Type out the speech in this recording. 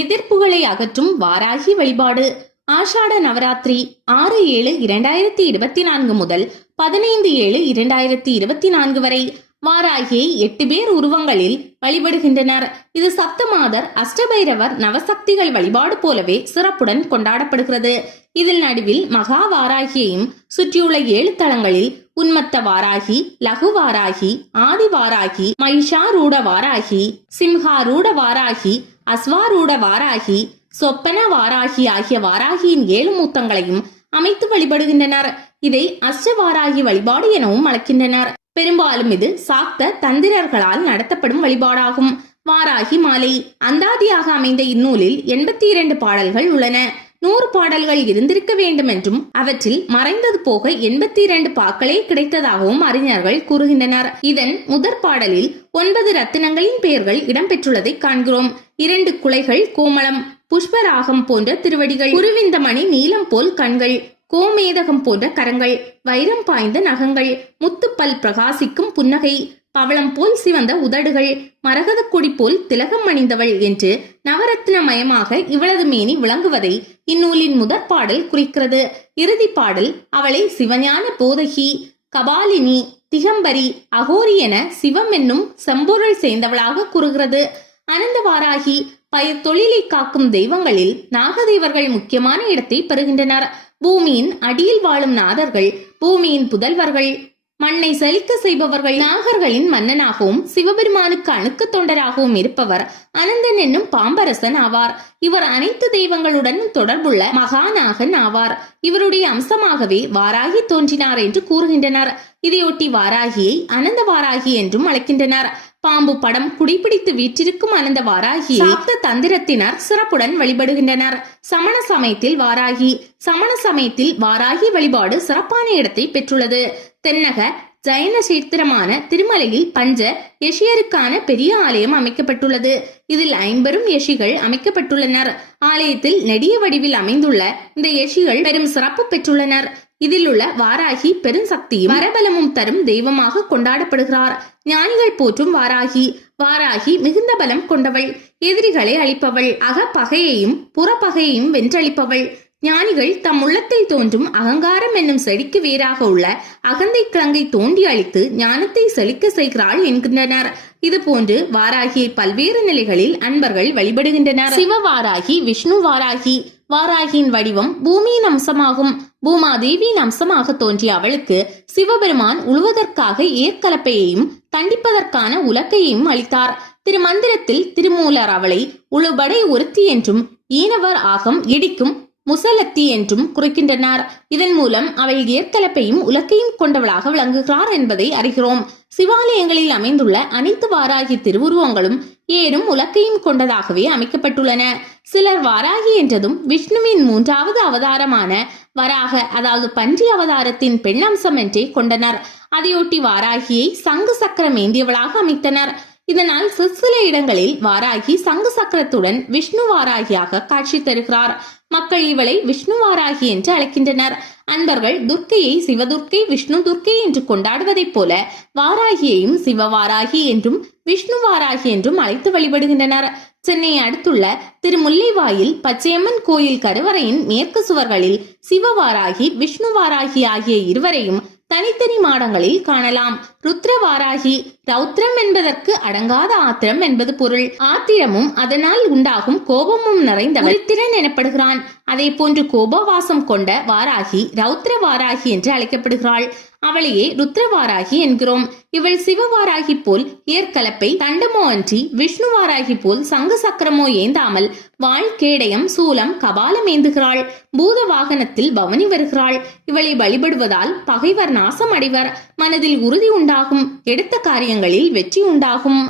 எதிர்ப்புகளை அகற்றும் வாராகி வழிபாடு. ஆஷாட நவராத்திரி 6/7/2024 முதல் 15/7/2024 வரை வாராகியை 8 பேர் உருவங்களில் வழிபடுகின்றனர். இது சப்தமாதர், அஷ்டபைரவர், நவசக்திகள் வழிபாடு போலவே சிறப்புடன் கொண்டாடப்படுகிறது. இதில் நடுவில் மகா வாராகியையும் சுற்றியுள்ள 7 தலங்களில் உன்மத்த வாராகி, லகு வாராகி, ஆதி வாராகி, மகிஷாரூட வாராகி, சிம்ஹாரூட வாராகி, அஸ்வாரூட வாராகி, சொப்பன வாராகி ஆகிய வாராகியின் 7 மூத்தங்களையும் அமைத்து வழிபடுகின்றனர். இதை அஷ்டவாராகி வழிபாடு எனவும் அழைக்கின்றனர். பெரும்பாலும் இது சாக்த தந்திரர்களால் நடத்தப்படும் வழிபாடாகும். வாராகி மாலை. அந்தாதியாக அமைந்த இந்நூலில் 82 பாடல்கள் உள்ளன. 100 பாடல்கள் இருந்திருக்க வேண்டும் என்றும் அவற்றில் மறைந்தது போக 82 பாக்களே கிடைத்ததாகவும் அறிஞர்கள் கூறுகின்றனர். இதன் முதற் பாடலில் 9 ரத்தினங்களின் பெயர்கள் இடம்பெற்றுள்ளதை காண்கிறோம். 2 குலைகள், கோமளம், புஷ்பராகம் போன்ற திருவடிகள், குருவிந்தமணி நீலம் போல் கண்கள், கோமேதகம் போன்ற கரங்கள், வைரம் பாய்ந்த நகங்கள், முத்துப்பல் பிரகாசிக்கும் புன்னகை, பவளம் போல் சிவந்த உதடுகள், மரகத கொடி போல் திலகம் அணிந்தவள் என்று நவரத்னமயமாக இவளது மேனி விளங்குவதை இந்நூலின் முதற் பாடல் குறிக்கிறது. இறுதி பாடல் அவளை சிவஞான போதகி, கபாலினி, திகம்பரி, அகோரி என சிவம் என்னும் செம்பொருள் சேர்ந்தவளாக கூறுகிறது. அனந்த வாராகி பயிர் தொழிலை காக்கும் தெய்வங்களில் நாகதேவர்கள் முக்கியமான இடத்தை பெறுகின்றனர். பூமியின் அடியில் வாழும் நாதர்கள் பூமியின் புதல்வர்கள், மண்ணை செழிக்க செய்பவர்கள். நாகர்களின் மன்னனாகவும் சிவபெருமானுக்கு அணுக்க தொண்டராகவும் இருப்பவர் அனந்தன் என்னும் பாம்பரசன் ஆவார். இவர் அனைத்து தெய்வங்களுடன் தொடர்புள்ள மகாநாகன் ஆவார். இவருடைய அம்சமாகவே வாராகி தோன்றினார் என்று கூறுகின்றனர். இதையொட்டி வாராகியை அனந்த வாராகி என்றும் அழைக்கின்றனர். பாம்பு படம் குடிபிடித்து வீற்றிருக்கும் அனந்த வாராகியை சாக்த தந்திரத்தினர் சிறப்புடன் வழிபடுகின்றனர். சமண சமயத்தில் வாராகி. சமண சமயத்தில் வாராகி வழிபாடு சிறப்பான இடத்தை பெற்றுள்ளது. தென்னக ஜைன சேத்திரமான திருமலையில் பஞ்ச யஷியருக்கான பெரிய ஆலயம் அமைக்கப்பட்டுள்ளது. இதில் 50 யஷிகள் அமைக்கப்பட்டுள்ளனர். ஆலயத்தில் நெடிய வடிவில் அமைந்துள்ள இந்த யஷிகள் பெரும் சிறப்பு பெற்றுள்ளனர். இதில் உள்ள வாராகி பெருஞ்சக்தியும் வரபலமும் தரும் தெய்வமாக கொண்டாடப்படுகிறார். ஞானிகள் போற்றும் வாராகி. வாராகி மிகுந்த பலம் கொண்டவள், எதிரிகளை அழிப்பவள், அகப்பகையையும் புறப்பகையையும் வென்றளிப்பவள். ஞானிகள் தம் உள்ளத்தில் தோன்றும் அகங்காரம் என்னும் செடிக்கு வேறாக உள்ள அகந்தை கிழங்கை தோண்டி அழித்து ஞானத்தை செழிக்க செய்கிறாள் என்கின்றனர். இதுபோன்று வாராகியை பல்வேறு நிலைகளில் அன்பர்கள் வழிபடுகின்றனர். சிவவாராகி, விஷ்ணு வாராகி. வாராகியின் வடிவம் பூமியின் அம்சமாகும். பூமாதேவியின் அம்சமாக தோன்றிய அவளுக்கு சிவபெருமான் உழுவதற்காக ஏற்கலப்பையையும் தண்டிப்பதற்கான உலக்கையையும் அளித்தார். திருமந்திரத்தில் திருமூலர் அவளை உழுபடை ஒருத்தி என்றும் ஈனவர் ஆகம் இடிக்கும் முசலத்தி என்றும் குறிக்கின்றனர். இதன் மூலம் அவள் ஏற்கலப்பையும் உலக்கையும் கொண்டவளாக விளங்குகிறார் என்பதை அறிகிறோம். சிவாலயங்களில் அமைந்துள்ள அனைத்து வாராகி திருவுருவங்களும் ஏறும் உலக்கையும் கொண்டதாகவே அமைக்கப்பட்டுள்ளன. சிலர் வாராகி என்றதும் விஷ்ணுவின் 3வது அவதாரமான வராக, அதாவது பன்றி அவதாரத்தின் பெண் அம்சம் என்றே கொண்டனர். அதையொட்டி வாராகியை சங்கு சக்கரம் ஏந்தியவளாக அமைத்தனர். இதனால் சில இடங்களில் வாராகி சங்கு சக்கரத்துடன் விஷ்ணு வாராகியாக காட்சி தருகிறார். மக்கள் இவளை விஷ்ணு வாராகி என்று அழைக்கின்றனர். அன்பர்கள் துர்க்கையை சிவதுர்க்கை, விஷ்ணு துர்க்கை என்று கொண்டாடுவதைப் போல வாராகியையும் சிவவாராகி என்றும் விஷ்ணு வாராகி என்றும் அழைத்து வழிபடுகின்றனர். சென்னை அடுத்துள்ள திருமுல்லைவாயில் பச்சையம்மன் கோயில் கருவறையின் மேற்கு சுவர்களில் சிவவாராகி, விஷ்ணு வாராகி ஆகிய இருவரையும் தனித்தனி மாடங்களில் காணலாம். ருத்ரவாராகி. ரௌத்ரம் என்பதற்கு அடங்காத ஆத்திரம் என்பது பொருள். ஆத்திரமும் அதனால் உண்டாகும் கோபமும் நிறைந்தவள் ருத்திரன் எனப்படுகிறான். அதே போன்று கோபவாசம் கொண்ட வாராகி ரௌத்ர வாராகி என்று அழைக்கப்படுகிறாள். அவளையே ருத்ரவாராகி என்கிறோம். இவள் சிவவாராகி போல் ஏற்கலப்பை தண்டமோ அன்றி விஷ்ணு வாராகி போல் சங்கு சக்கரமோ ஏந்தாமல் வாள், கேடயம், சூலம், கபாலம் ஏந்துகிறாள். பூத வாகனத்தில் பவனி வருகிறாள். இவளை வழிபடுவதால் பகைவர் நாசம் அடைவர். மனதில் உறுதி உண்டாகும். எடுத்த காரியங்களில் வெற்றி உண்டாகும்.